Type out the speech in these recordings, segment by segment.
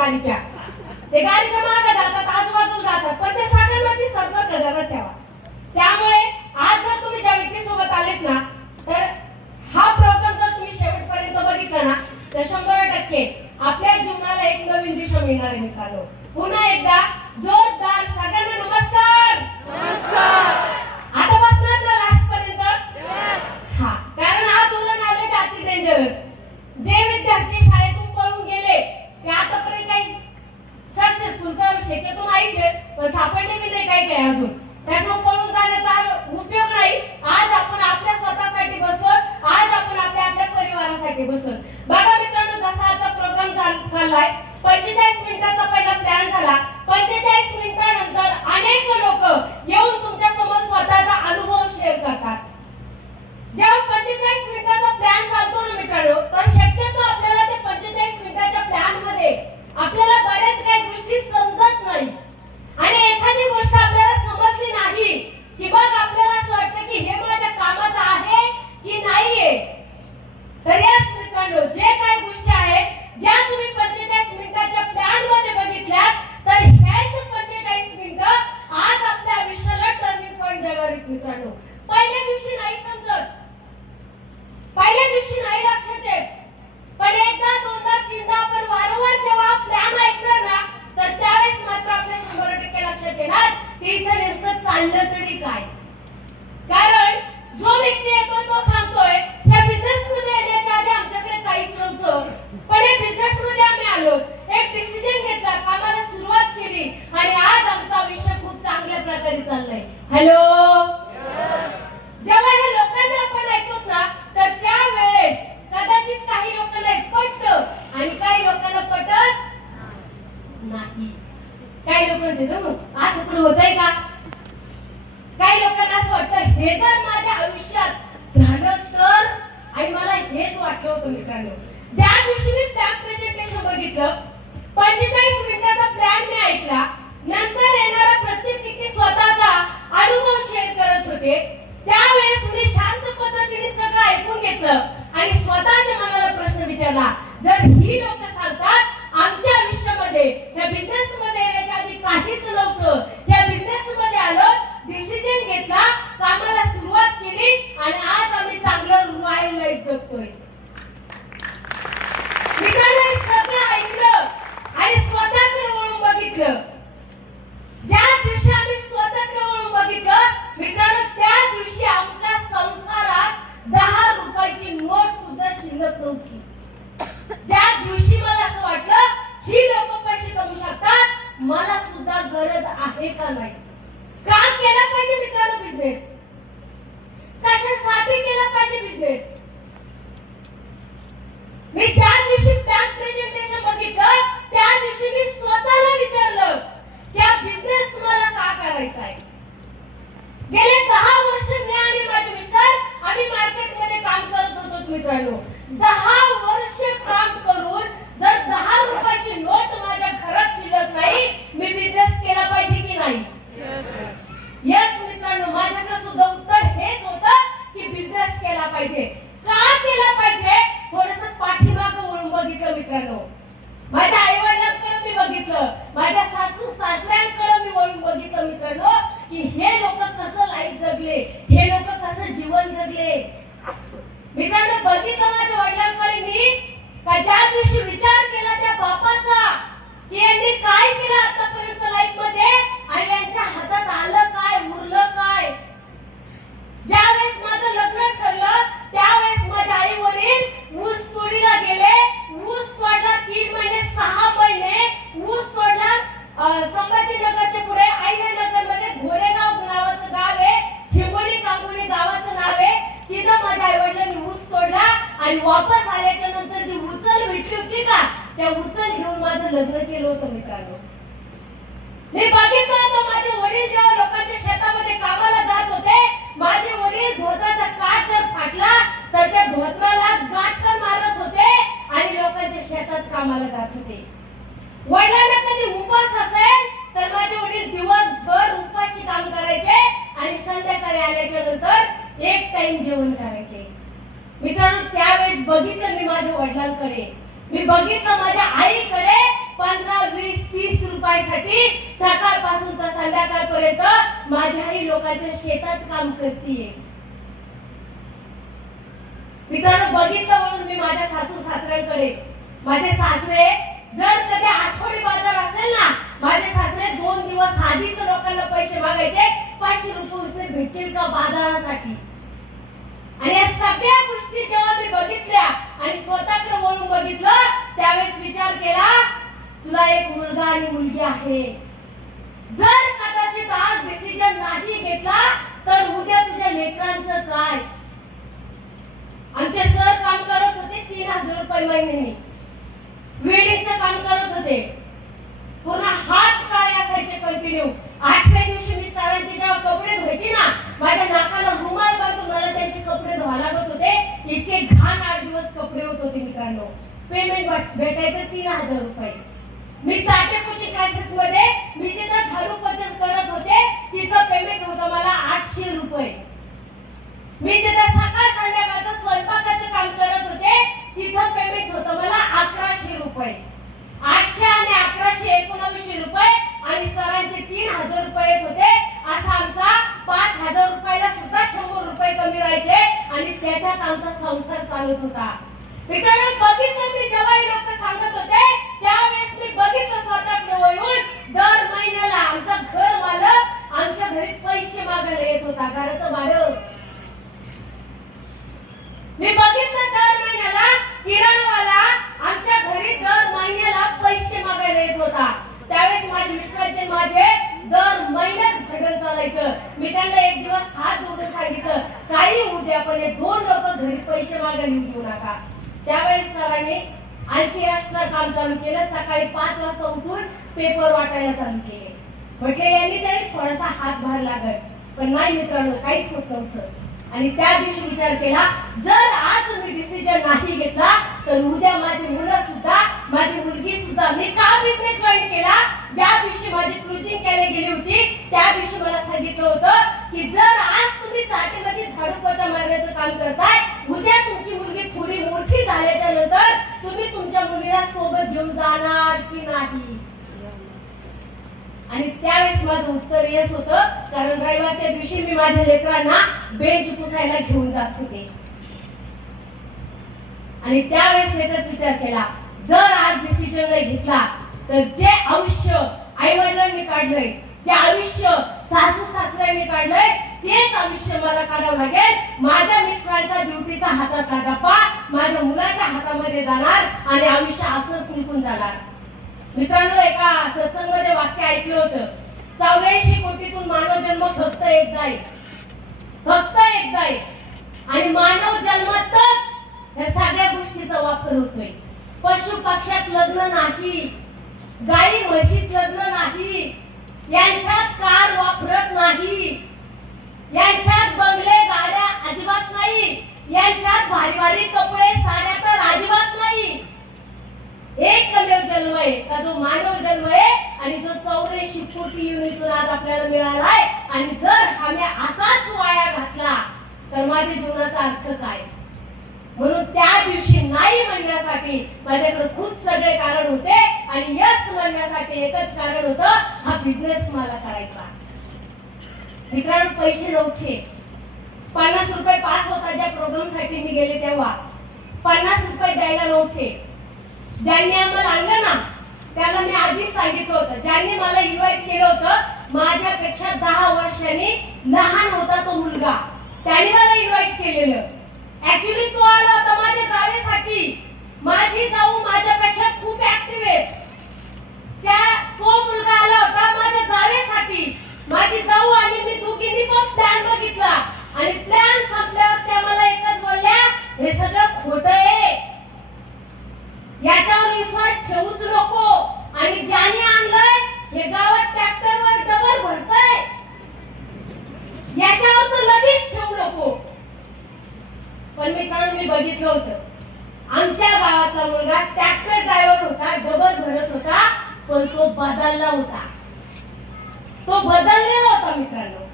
गाडीच्या, ते गाडीच्या मागे जातात, आजूबाजूला जातात, पण ते साखर दिसतात बरं का, ध्यानात ठेवा. त्यामुळे आज जर तुम्ही ज्या व्यक्तीसोबत आलेत ना, तर हा प्रोग्राम जर तुम्ही शेवटपर्यंत बघितला ना, तर 100% आपल्या जीवनाला एक नवीन दिशा मिळणार आहे मित्रांनो. पुन्हा एकदा जोरदार सगळ्यांना नमस्कार. नमस्कार. आता बसणार ना लास्ट पर्यंत? हा, कारण आज उलट आले जाती डेंजरस. जे विद्यार्थी शाळेतून पळून गेले ते आतापर्यंत काही सक्सेसफुल तर शक्यतो नाहीच आहे, पण सापडले बी नाही काही काही अजून. त्याच्यामुळे पळून जाण्याचा उपयोग नाही. आज आपण आपल्या स्वतःसाठी बसलो, आज आपण आपल्या आपल्या परिवारासाठी बसलो. बघा मित्रांनो, जसा आता प्रोग्राम चाललाय, 45 मिनिटाचा पहिला प्लॅन झाला. 45 मिनिटानंतर अनेक लोक येऊन तुमच्या समोर स्वतःचा अनुभव शेअर करतात. जेव्हा 45 मिनिटाचा प्लॅन चालतो ना मित्रांनो, तर शक्यतो आपल्याला ते 45 मिनिटाच्या प्लॅन मध्ये आपल्याला बऱ्याच काही गोष्टी समजत नाही, आणि एखादी गोष्ट आपल्याला समजली नाही की मग आपल्याला असं वाटतं की हे माझ्या कामाचं आहे की नाहीये. तर याच मित्रांनो, जे काही गोष्टी आहेत ज्या तुम्ही 45 मिनिटाच्या प्लॅन मध्ये बघितल्यात, तर ह्याच 45 मिनिटं आज आपल्या आयुष्याला टर्निंग पॉइंट देणार आहेत मित्रांनो. पहिल्या दिवशी नाही समजत, पहिल्या दिवशी नाही लक्षात येत, पण एकदा दोनदा तीनदा आपण वारंवार जेव्हा प्लॅन ऐकणार ना, तर त्यावेळेस मात्र आपल्या 100% लक्षात येणार की इथं नेमकं चाललं तरी काय. कारण जो व्यक्ती येतो तो सांगतोय या बिझनेस मध्ये येण्याच्या आधी आमच्याकडे काहीच नव्हतं, पण या बिझनेस मध्ये आम्ही आलो, एक डिसिजन घेतला, कामाला सुरुवात केली, आणि आज आमचं आयुष्य खूप चांगल्या प्रकारे चाललंय. हॅलो, जेव्हा या लोकांना आपण ऐकतो ना, तर त्यावेळेस कदाचित काही लोकांना पटतं आणि काही लोकांना पटत नाही. काही लोक म्हणतात असं कुठं होतंय का. काही लोकांना असं वाटतं हे जर माझ्या आयुष्यात झालं तर, आणि मला हेच वाटलं होतं मित्रांनो. ज्या दिवशी मी प्लॅन प्रेझेंटेशन बघितलं, 45 मिनिटाचा प्लॅन मी ऐकला, नंतर येणारा प्रत्येक व्यक्ती स्वतःचा अनुभव शेअर करत होते, त्यावेळेस मी शांत पद्धतीने सगळं ऐकून घेतलं आणि स्वतःच्या मनाला प्रश्न विचारला, जर ही लोक सांगतात आमच्या आयुष्यामध्ये या बिझनेस मध्ये येण्याच्या आधी काहीच नव्हतं, या बिझनेस मध्ये आलो, डिसिजन घेतला, कामाला सुरुवात केली, आणि आज आम्ही चांगलं रॉयल लाईफ जगतोय. मित्रांनो, हे सगळं ऐकलं आणि स्वतःकडे वळून बघितलं. ज्या दिवशी आम्ही स्वतःकडे वळून बघितलं मित्रांनो, त्या दिवशी आमच्या संसारात 10 रुपयाची नोट सुद्धा शिल्लक नव्हती. ज्या दिवशी मला असं वाटलं ही लोक पैसे कमवू शकतात, मला सुद्धा गरज आहे का नाही. का केला पाहिजे मित्रांनो बिझनेस, कशासाठी केला पाहिजे बिझनेस. मी ज्या दिवशी प्लॅन प्रेझेंटेशन बघितलं, त्या दिवशी मी स्वतःला विचारलं की हा बिझनेस मला का करायचा आहे. गेले 10 वर्ष मी आणि माझे मिस्टर आम्ही मार्केटमध्ये काम करत होतो मित्रांनो. 10 वर्ष काम करून जर 10 रुपयाची नोट माझ्या घरात शिल्लक नाही, मी बिझनेस केला पाहिजे की नाही. यस मित्रांनो, माझ्याकडे सुद्धा उत्तर हेच होतं की बिझनेस केला पाहिजे. का केला पाहिजे, थोडंसं पाठीमागं वळून बघितलं मित्रांनो. माझ्या आई वडिलांकडे मी बघितलं, माझ्या सासू सासऱ्यांकडे मी वळून बघितलं मित्रांनो, की हे लोक कसं लाईफ जगले, हे लोक कसं जीवन जगले. मित्रांनो, बघितलं माझ्या वडिलांकडे मी, का ज्या दिवशी विचार केला त्या बापाचा की यांनी काय केलं आतापर्यंत लाईफ मध्ये, आणि यांच्या हातात आलं काय, उरलं काय. ज्यावेळेस माझं लग्न ठरलं, त्यावेळेस माझे आई वडील ऊस तोडीला गेले. ऊस तोडला 3 महिने 6 महिने ऊस तोडला. संभाजीनगरच्या पुढे आईनगर मध्ये घोडेगाव नावाचं गाव आहे, हिंगोली कांगोली गावाचं नाव आहे. तिथं माझ्या आई वडिलांनी ऊस तोडला, आणि वापस आल्याच्या नंतर जी उचल भेटली होती का, त्या उचल घेऊन माझं लग्न केलं होतं मित्रांनो. मी बघितलं होतं माझे वडील जेव्हा लोकांच्या शेतामध्ये कामाला जात होते, माझे वडील धोत्राचा काठ जर फाटला तर त्या धोत्राला गाठण मारत होते आणि लोकांच्या शेतात कामाला जात होते. वडिलांना कधी उपास असेल तर माझे वडील दिवसभर उपाशी काम करायचे, आणि संध्याकाळी आल्याच्या नंतर एक टाइम जेवण करायचे. मित्रांनो, त्यावेळेस बघितलं मी माझ्या वडिलांकडे, मी बघितलं माझ्या आईकडे, 15, 20, 30 रुपयासाठी सकाळपासून तर संध्याकाळपर्यंत माझ्याही लोकांच्या शेतात काम करतीये. मित्रांनो, बघितलं म्हणून मी माझ्या सासू सासऱ्यांकडे, माझे सासरे जर कधी आठवडी बाजार असेल ना, माझे सासरे 2 दिवस आधीच लोकांना पैसे मागायचे, 500 रुपये उसने भेटतील का बाजारासाठी. आणि या सगळ्या गोष्टी जेव्हा मी बघितल्या आणि स्वतःकडे वळून बघितलं, त्यावेळेस विचार केला, तुला एक मुलगा आणि मुलगी आहे. जर कदाचित आज डिसिजन नाही घेतला तर उद्या तुझ्या लेकरांचं काय. आमचे सर काम करत होते 3000 रुपये महिन्याने, वेल्डिंगचं काम करत होते, पूर्ण हात काळे असायचे कंटिन्यू. 8व्या दिवशी मी सरांचे जेव्हा कपडे धुवायचे ना, माझ्या नाकाला रुमाल बांधून मला त्यांचे कपडे धुवा लागत होते. इतके घाण 8 दिवस कपडे होत होते मित्रांनो. पेमेंट भेटायचं 3000 रुपये. मी चाटेपूची क्लासेस मध्ये मी जिथं झाडू पचन करत होते तिथं पेमेंट होतं मला 800 रुपये. मी जिथं सकाळ संध्याकाळचं स्वयंपाकाचं काम करत होते तिथं पेमेंट होतं मला 1100 रुपये. 800 आणि 1100 1900 रुपये आणि सरांचे 3000 रुपये येत होते. असा आमचा 5000 रुपयाला सुद्धा 100 रुपये कमी राहायचे आणि त्याच्यात आमचा संसार चालत होता. मित्रांनो, बघितलं मी जेव्हा लोक सांगत होते त्यावेळेस मी बघितलं स्वतःकडे वळून, दर महिन्याला आमचा घर मालक आमच्या घरी पैसे मागायला येत होता, घराचं भाडं. मी बघितलं दर महिन्याला किराणावाला आमच्या घरी दर महिन्याला पैसे मागायला येत होता. त्यावेळेस माझे मिस्टरचे माझे दर महिन्यात भांडण चालायचं. मी त्यांना एक दिवस हात जोडून सांगितलं, काही होऊ द्या पण हे 2 लोक घरी पैसे मागायला येऊ नका. त्यावेळेस सरांनी आणखी एक्स्ट्रा काम चालू केलं. सकाळी 5 वाजता उठून पेपर वाटायला चालू केले. म्हटले यांनी तरी थोडासा हातभार लागत, पण नाही मित्रांनो, काहीच होत नव्हतं. आणि त्या दिवशी विचार केला, जर आज मी डिसिजन नाही घेतला तर उद्या माझी मुलं सुद्धा, माझी मुलगी सुद्धा. मी का बिझनेस जॉईन केला? ज्या दिवशी माझी क्लोजिंग केली गेली होती त्या दिवशी मला सांगितलं होतं की जर आज तुम्ही चाटेमध्ये झाडू पोछा मारण्याचं काम करताय, उद्या तुमची मुलगी थोडी मोठी झाल्याच्या नंतर तुम्ही तुमच्या मुलीला सोबत घेऊन जाणार की नाही. आणि त्यावेळेस माझं उत्तर येस होतं, कारण रविवारच्या दिवशी मी माझ्या लेकरांना बेंच पुसायला घेऊन जात होते. आणि त्यावेळेस एकच विचार केला, जर आज डिसिजन नाही घेतला तर जे आयुष्य आई वडिलांनी काढलंय, जे आयुष्य सासू सासऱ्यांनी काढलंय, तेच आयुष्य मला काढावं लागेल. माझ्या मिस्टरांचा ड्युटीचा हातातला डब्बा माझ्या मुलाच्या हातामध्ये जाणार आणि आयुष्य असंच निघून जाणार. मित्रांनो, एका सत्संगमध्ये वाक्य ऐकलं होतं, 84 कोटीतून मानव जन्म फक्त एकदा आहे, फक्त एकदा आहे. आणि मानव जन्मातच या सगळ्या गोष्टीचा वापर होतोय. पशु पक्षात लग्न नाही, गाई म्हशीत लग्न नाही, यांच्यात कार वापरत नाही, यांच्यात बंगले गाड्या अजिबात नाही, यांच्यात भारी भारी कपडे साड्या तर अजिबात नाही. एकमेव जन्म आहे का जो मानव जन्म आहे आणि जो 84 कोटी युनिटून आज आपल्याला मिळालाय. आणि जर आम्ही असाच वाया घातला तर माझ्या जीवनाचा अर्थ काय. म्हणून त्या दिवशी नाही म्हणण्यासाठी माझ्याकडे खूप सगळे कारण होते आणि यस म्हणण्यासाठी एकच कारण होतं, हा बिझनेस मला करायचा. मित्रांनो, पैसे नव्हते. 50 रुपये पास होता ज्या प्रोग्राम साठी मी गेले तेव्हा 50 रुपये द्यायला नव्हते. ज्यांनी आम्हाला आणलं ना त्याला मी आधीच सांगितलं होतं, ज्यांनी मला इन्व्हाइट केलं होतं, माझ्यापेक्षा 10 वर्षांनी लहान होता तो मुलगा, त्याने मला इन्व्हाइट केलेलं. ऍक्च्युली तो आला होता माझ्या जावेसाठी. माझी जाऊ माझ्यापेक्षा खूप ऍक्टिव्ह आहे. तो मुलगा आला होता माझ्या जावेसाठी. माझी जाऊ आणि मी दोघींनी पण प्लॅन बघितला आणि प्लॅन संपल्यावर त्या मला एकच बोलल्या, हे सगळं खोटं आहे, याच्यावर विश्वास ठेवूच नको. आणि ज्याने आणलंय हे गावात ट्रॅक्टरवर डबल भरतय, याच्यावर तर लगेच ठेवू नको. पण मित्रांनो, मी बघितलं होतं, आमच्या गावातला मुलगा ट्रॅक्टर ड्रायव्हर होता, डबल भरत होता, पण तो बदलला होता, तो बदललेला होता. मित्रांनो,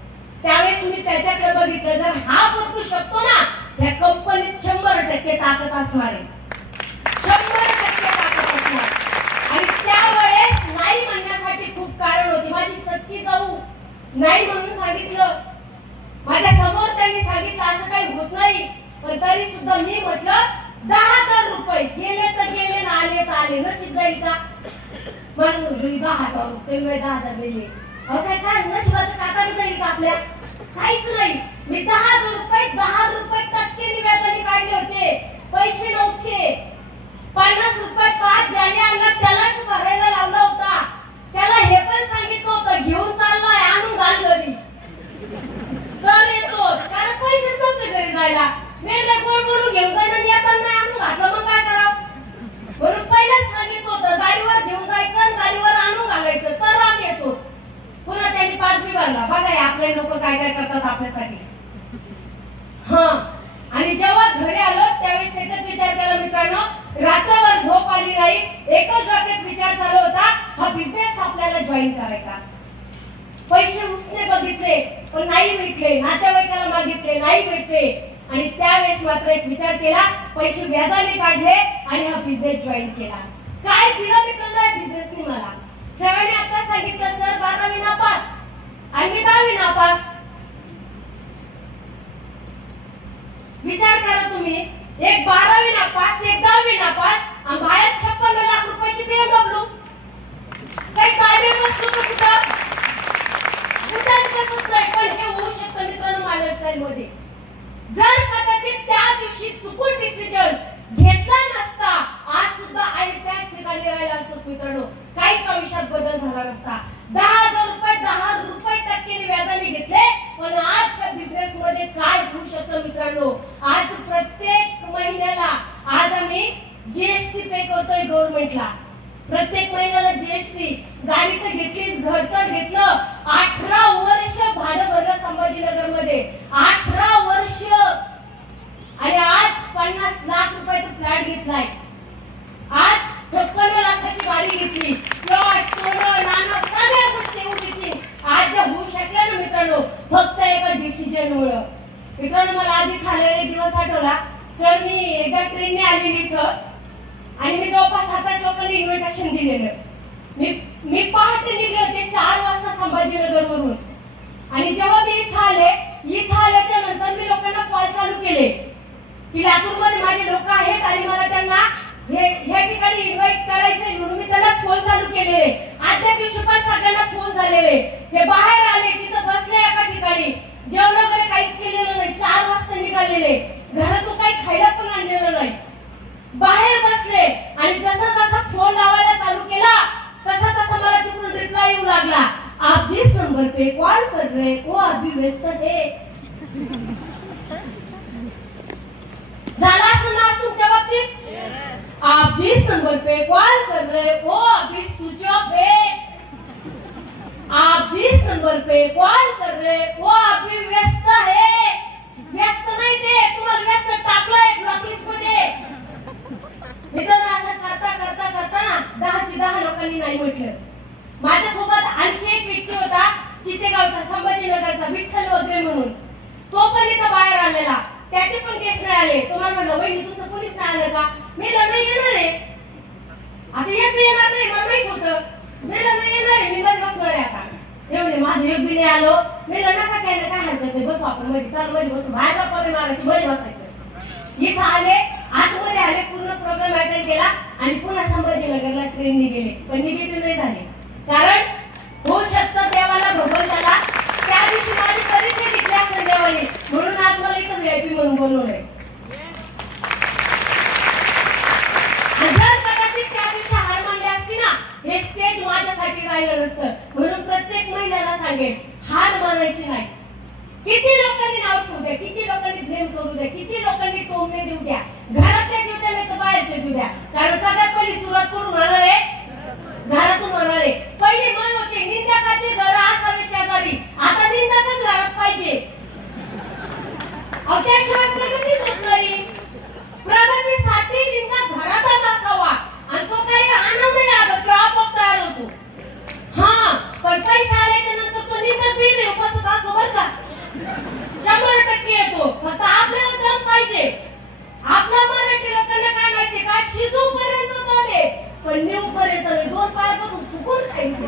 त्यावेळेस मी त्याच्याकडे बघितलं, जर हा बदलू शकतो ना, या कंपनीत 100% ताकद असणार आहे, 100% ताकद असणार. आणि त्यावेळेस आले, नशीब जाईल का? मला 10,000 रुपये 10,000 दिले. अहो काय काय नशिबाचं काकाने जाईल का आपल्या? काहीच नाही. मी 10 रुपये टक्केनी व्याजाने काढले होते. पैसे नव्हते. 50 रुपये 5 ज्याने आणलं त्यालाच भरायला लावला होता. त्याला हे पण सांगितलं होतं घेऊन चाललाय आणून घाल घरी. तर येतो कारण पैसेच नव्हते घरी जायला. मेले गोड बोलून घेऊन जाईन आणि येताना नाही आणून घातलं मग काय करावं? म्हणून पहिलेच सांगितलं होतं गाडीवर घेऊन जायचं आणि गाडीवर आणून घालायचं तर राग येतो. पुन्हा त्यांनी 5 बी भरला. बघा हे आपले लोक काय काय करतात आपल्यासाठी. हा आणि जेव्हा घरी आलो त्यावेळेस एकच विचार केला मित्रांनो, रात्रभर झोप आली नाही. एकच डोक्यात विचार चालू होता, हा बिझनेस आपल्याला जॉईन करायचा. पैसे उसने बघितले पण नाही भेटले, नातेवाईकाला मागितले नाही भेटले आणि त्यावेळेस मात्र एक विचार केला, पैसे व्याजाने काढले आणि हा बिझनेस जॉईन केला. काय दिलं मित्रांनो या बिझनेसने मला? सरांनी आता सांगितलं सर 12वी नापास आणि मी 10वी नापास. विचार करा तुम्ही, एक 12वी नापास एक 10वी नापास आणि बाहेर 56 लाख रुपयाची BMW. काही कार्य वस्तू कुठं कसंच नाही. पण हे होऊ शकतं मित्रांनो माझ्या स्टाईल मध्ये. जर कदाचित त्या दिवशी चुकून डिसिजन घेतला नसता आज सुद्धा आई त्याच ठिकाणी राहिला असतो मित्रांनो. काहीच आयुष्यात बदल झाला नसता. 10 रुपये टक्केने व्याजाने घेतले पण आज या बिझनेस मध्ये काय होऊ शकतं मित्रांनो. आज प्रत्येक महिन्याला आज आम्ही जीएसटी पे करतोय गव्हर्नमेंटला. प्रत्येक महिन्याला जीएसटी. गाडी तर घेतलीच, घर तर घेतलं. 18 वर्ष भाडं भरलं संभाजीनगर मध्ये. 18 वर्ष आणि आज 50 लाख रुपयाचा फ्लॅट घेतलाय. आज 56 लाखाची गाडी घेतली. प्लॉट सोनं नाणं सगळ्या गोष्टी येऊ घेतली. आज ज्या होऊ शकल्या ना मित्रांनो फक्त एका डिसिजन मुळे. मित्रांनो मला आधी खाल्लेले दिवस आठवला. सर मी एकदा ट्रेनने आलेली इथं आणि मी जवळपास 7-8 लोकांना इन्व्हिटेशन दिलेलं. मी पहाटे निघले होते 4 वाजता संभाजीनगर वरून आणि जेव्हा मी इथं आल्याच्या नंतर मी लोकांना कॉल चालू केले की लातूर मध्ये माझे लोक आहेत आणि मला त्यांना ह्या ठिकाणी इन्व्हाइट करायचंय म्हणून मी त्यांना फोन चालू केलेले. आजच्या दिवशी पण सगळ्यांना फोन झालेले. हे बाहेर आले तिथं बसले एका ठिकाणी. जेवण वगैरे काहीच केलेलं नाही. 4 वाजता निघालेले. घरातून काही खायला पण आणलेलं नाही. बाहेर बसले आणि जसा फोन लावायला चालू केला तसा मला तिकडून रिप्लाय येऊ लागला, आप जिस नंबर पे कॉल कर रहे वो अभी व्यस्त है. झाला असं ना तुमच्या बाबतीत? आप जिस नंबर पे कॉल कर रहे वो अभी स्विच ऑफ है. आप जिस नंबर पे कॉल कर रहे वो अभी व्यस्त है. व्यस्त नाही ते तुम्हाला व्यस्त टाकलंय ब्लॉकलिस्ट मध्ये. मित्रांनो असं करता ना 10 लोकांनी नाही म्हटलं. माझ्यासोबत आणखी एक व्यक्ती होता चितेगावचा संभाजीनगरचा विठ्ठल वगैरे म्हणून. तो पण इथं बाहेर आलेला. त्याचे पण केस नाही आले. तुम्हाला म्हणलं वहिनी तुमचं पोलीस नाही आलं का? मी नाही येणार आहे. आता एक बी येणार नाही मला माहित होतं. मी नाही येणार आहे. मी मध्ये बसणार आहे आता. एवढे माझं एक बी नाही आलो. मी नका काय हरकत नाही बसू आपण मध्ये. चाल मध्ये बसू. बाहेर गप्पा मारायची मध्ये बसायचं. इथं आले आतमध्ये आले पूर्ण प्रोग्राम अटेंड केला आणि पुन्हा संभाजीनगरला ट्रेनने गेले. पण निगेटिव्ह नाही झाले. कारण होऊ शकतं देवाला भगवंताला त्या दिवशी माझी परीक्षा घेतली असेल देवाने म्हणून आज मला इथं व्हीआयपी म्हणून बोलवलंय. जर कदाचित त्या दिवशी हार मानली असती ना हे स्टेज माझ्यासाठी राहिलं नसतं. म्हणून प्रत्येक महिलाला सांगेल हार मानायची नाही. किती लोकांनी नाव ठेवू द्या, किती लोकांनी ब्लेम करू द्या, किती लोकांनी टोमणे देऊ द्या, घरातल्या देऊ द्या नाही तर बाहेरच्या देऊ द्या. कारण सगळ्यात पहिली सुरुवात कुठून होणार आहे? घरातून होणार आहे. पहिली म्हण होती निंदकाचे घर असावे शेजारी. आता निंदकच घरात पाहिजे. अहो त्याशिवाय प्रगतीच होत नाही. प्रगतीसाठी निंदक घरातच असावा आणि तो काही आनंद नाही आला तो आपोआप तयार होतो. हा पण पैसे आल्याच्या नंतर तो निंदक बी देऊ बसत असतो बरं का. 100% येतो. फक्त आपल्याला दम पाहिजे. आपल्या मराठी लोकांना काय माहिती का शिजू पर्यंत दमे पण नेऊ पर्यंत नाही. 2 पायापासून फुकून खायचं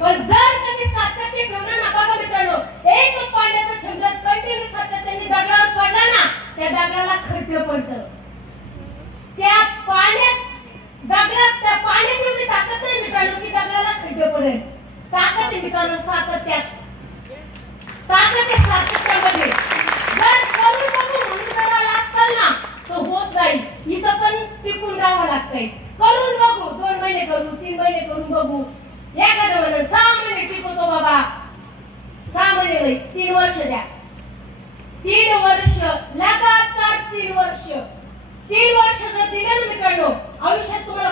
पण जर कधी सातत्य ठेवलं ना बघा मित्रांनो एक पाण्याचा थेंब कंटिन्यू सातत्याने दगडावर पडला ना त्या दगडाला खड्डे पडतं. त्या पाण्यात दगडात त्या पाण्यात एवढी ताकद नाही मित्रांनो की दगडाला खड्डे पडेल. ताकद आहे मित्रांनो सातत्यात. ताकद आहे सातत्यामध्ये. जर करून बघू म्हणून करायला असतं ना तर होत नाही. इथं पण टिकून राहावं लागतंय. करून बघू 2 महिने करू 3 महिने करून बघू. एखादं म्हणून 6 महिने टिकवतो बाबा. 6 महिने नाही 3 वर्ष द्या. 3 वर्ष लगातार 3 वर्ष. 3 वर्ष जर दिले ना मित्रांनो आयुष्यात तुम्हाला